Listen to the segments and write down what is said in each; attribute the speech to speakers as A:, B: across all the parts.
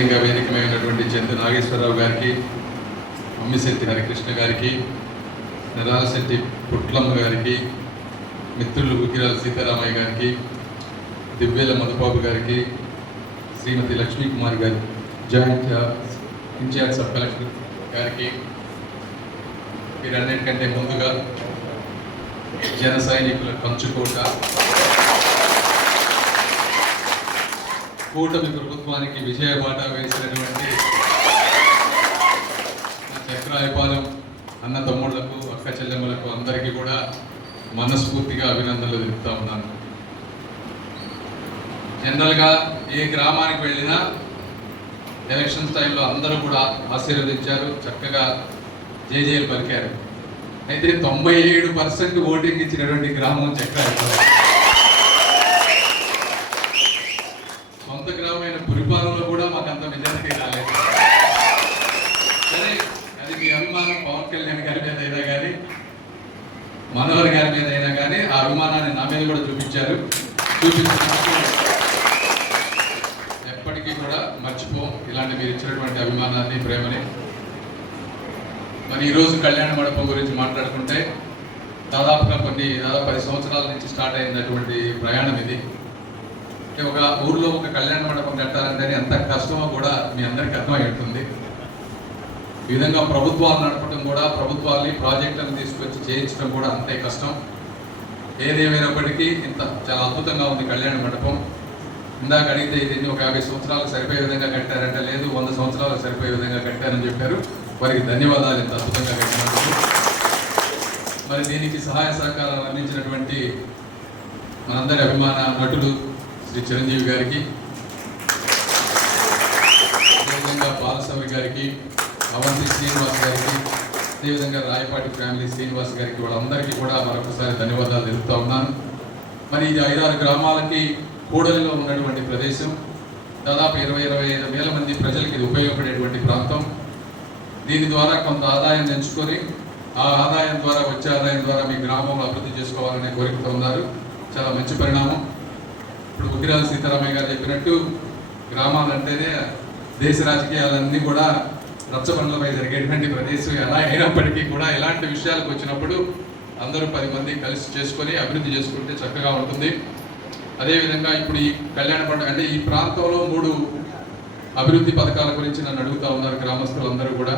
A: అదేవిధంగా వేదికమైనటువంటి చందు నాగేశ్వరరావు గారికి అమ్మిశెట్టి హరికృష్ణ గారికి నరాలశెట్టి పుట్లమ్మ గారికి మిత్రులు గుగ్గిరాల సీతారామయ్య గారికి దివ్వేల మధుబాబు గారికి శ్రీమతి లక్ష్మీ కుమార్ గారి జాయింట్ ఇన్ఛార్జ్ సబ్ కలెక్టర్ గారికి వీరన్నిటికంటే ముందుగా జన సైనికుల కంచుకోట కూటమి ప్రభుత్వానికి విజయబాట వేసినటువంటి చక్రాయపాలెం అన్న తమ్ముళ్ళకు అక్క చెల్లెమ్మలకు అందరికీ కూడా మనస్ఫూర్తిగా అభినందనలు తెలుపుతా ఉన్నాను. జనరల్గా ఏ గ్రామానికి వెళ్ళినా ఎలక్షన్స్ టైంలో అందరూ కూడా ఆశీర్వదించారు చక్కగా జేజేలు పలికారు. అయితే తొంభై ఏడు పర్సెంట్ ఓటింగ్ ఇచ్చినటువంటి గ్రామం చక్రాయపాలెం సొంత గ్రామైన పురిపాలెంలో కూడా మాకు అంత మెజారిటీ రాలేదు సరే అది మీ అభిమానం పవన్ కళ్యాణ్ గారి మీద అయినా కానీ మనోహర్ గారి మీద అయినా కానీ ఆ అభిమానాన్ని నా మీద కూడా చూపించారు. చూపించినప్పుడు ఎప్పటికీ కూడా మర్చిపోం ఇలాంటి మీరు ఇచ్చినటువంటి అభిమానాన్ని ప్రేమని. మరి ఈరోజు కళ్యాణ మండపం గురించి మాట్లాడుకుంటే దాదాపుగా కొన్ని దాదాపు పది సంవత్సరాల నుంచి స్టార్ట్ అయినటువంటి ప్రయాణం ఇది. ఒక ఊర్లో ఒక కళ్యాణ మండపం కట్టాలంటే ఎంత కష్టమో కూడా మీ అందరికీ అర్థమై ఉంటుంది ఈ విధంగా ప్రభుత్వాలు నడపడం కూడా ప్రభుత్వాల్ని ప్రాజెక్టులను తీసుకొచ్చి చేయించడం కూడా అంతే కష్టం. ఏదేమైనప్పటికీ ఇంత చాలా అద్భుతంగా ఉంది కళ్యాణ మండపం. ఇందాక అడిగితే దీన్ని ఒక యాభై సంవత్సరాలు సరిపోయే విధంగా కట్టారంటే లేదు వంద సంవత్సరాలు సరిపోయే విధంగా కట్టారని చెప్పారు. వారికి ధన్యవాదాలు ఇంత అద్భుతంగా కట్టినందుకు. మరి దీనికి సహాయ సహకారాలు అందించినటువంటి మనందరి అభిమాన నటుడు శ్రీ చిరంజీవి గారికి అదేవిధంగా బాలస్వామి గారికి అవంతి శ్రీనివాస్ గారికి అదేవిధంగా రాయపాటి ఫ్యామిలీ శ్రీనివాస్ గారికి వాళ్ళందరికీ కూడా మరొకసారి ధన్యవాదాలు తెలుపుతా ఉన్నాను. మరి ఇది ఐదారు గ్రామాలకి కూడలిలో ఉన్నటువంటి ప్రదేశం. దాదాపు ఇరవై ఇరవై ఐదు వేల మంది ప్రజలకి ఇది ఉపయోగపడేటువంటి ప్రాంతం. దీని ద్వారా కొంత ఆదాయం ఎంచుకొని ఆ ఆదాయం ద్వారా వచ్చే ఆదాయం ద్వారా మీ గ్రామంలో అభివృద్ధి చేసుకోవాలనే కోరికతో ఉన్నారు. చాలా మంచి పరిణామం. ఇప్పుడు ఉగ్గిరాల సీతారామయ్య గారు చెప్పినట్టు గ్రామాలంటేనే దేశ రాజకీయాలన్నీ కూడా రచ్చబండ్లపై జరిగేటువంటి ప్రదేశం ఎలా అయినప్పటికీ కూడా ఎలాంటి విషయాలకు వచ్చినప్పుడు అందరూ పది మంది కలిసి చేసుకొని అభివృద్ధి చేసుకుంటే చక్కగా ఉంటుంది. అదేవిధంగా ఇప్పుడు ఈ కళ్యాణ పండుగ అంటే ఈ ప్రాంతంలో మూడు అభివృద్ధి పథకాల గురించి నన్ను అడుగుతా ఉన్నారు గ్రామస్తులందరూ కూడా.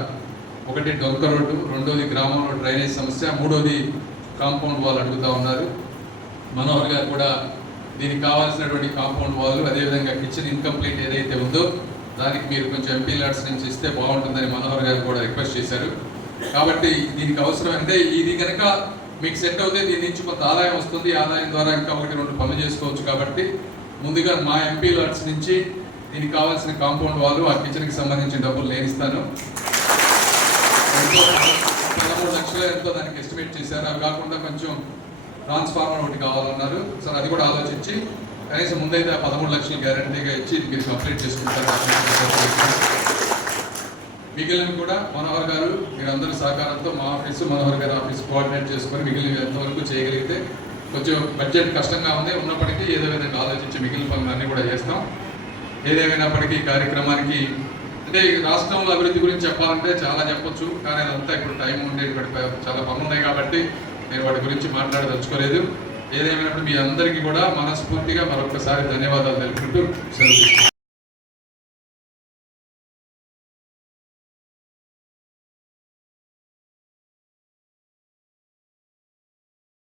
A: ఒకటి డొంక రోడ్డు రెండోది గ్రామంలో డ్రైనేజ్ సమస్య మూడోది కాంపౌండ్ వాల్ అడుగుతా ఉన్నారు. మనోహర్ గారు కూడా దీనికి కావాల్సినటువంటి కాంపౌండ్ వాల్ అదేవిధంగా కిచెన్ ఇన్కంప్లీట్ ఏదైతే ఉందో దానికి మీరు కొంచెం ఎంపీ ల్యాడ్స్ నుంచి ఇస్తే బాగుంటుందని మనోహర్ గారు కూడా రిక్వెస్ట్ చేశారు. కాబట్టి దీనికి అవసరం అంటే ఇది కనుక మీకు సెట్ అవుతే దీని నుంచి కొంత ఆదాయం వస్తుంది. ఆదాయం ద్వారా ఇంకా ఒకటి రెండు పనులు చేసుకోవచ్చు కాబట్టి ముందుగా మా ఎంపీ ల్యాడ్స్ నుంచి దీనికి కావాల్సిన కాంపౌండ్ వాళ్ళు ఆ కిచెన్కి సంబంధించిన డబ్బులు నేను ఇస్తాను. పదమూడు లక్షలు ఎంతో దానికి ఎస్టిమేట్ చేశారు. అవి కాకుండా కొంచెం ట్రాన్స్ఫార్మర్ ఒకటి కావాలన్నారు. సార్ అది కూడా ఆలోచించి కనీసం ముందైతే ఆ పదమూడు లక్షలు గ్యారంటీగా ఇచ్చి మీరు కంప్లీట్ చేసుకుంటారు? మిగిలిన కూడా మనోహర్ గారు మీరందరూ సహకారంతో మా ఆఫీసు మనోహర్ గారి ఆఫీస్ కోఆర్డినేట్ చేసుకొని మిగిలిన ఎంతవరకు చేయగలిగితే కొంచెం బడ్జెట్ కష్టంగా ఉంది. ఉన్నప్పటికీ ఏదో విధంగా ఆలోచించి మిగిలిన పనులన్నీ కూడా చేస్తాం. ఏదేమైనప్పటికీ ఈ కార్యక్రమానికి అంటే రాష్ట్రంలో అభివృద్ధి గురించి చెప్పాలంటే చాలా చెప్పొచ్చు కానీ అదంతా ఇప్పుడు టైం ఉండే ఇక్కడ చాలా పనులు ఉన్నాయి కాబట్టి నేను వాటి గురించి మాట్లాడదలుచుకోలేదు. ఏదేమైనప్పుడు మీ అందరికీ కూడా మనస్ఫూర్తిగా మరొకసారి ధన్యవాదాలు తెలుపుకుంటూ సెలవు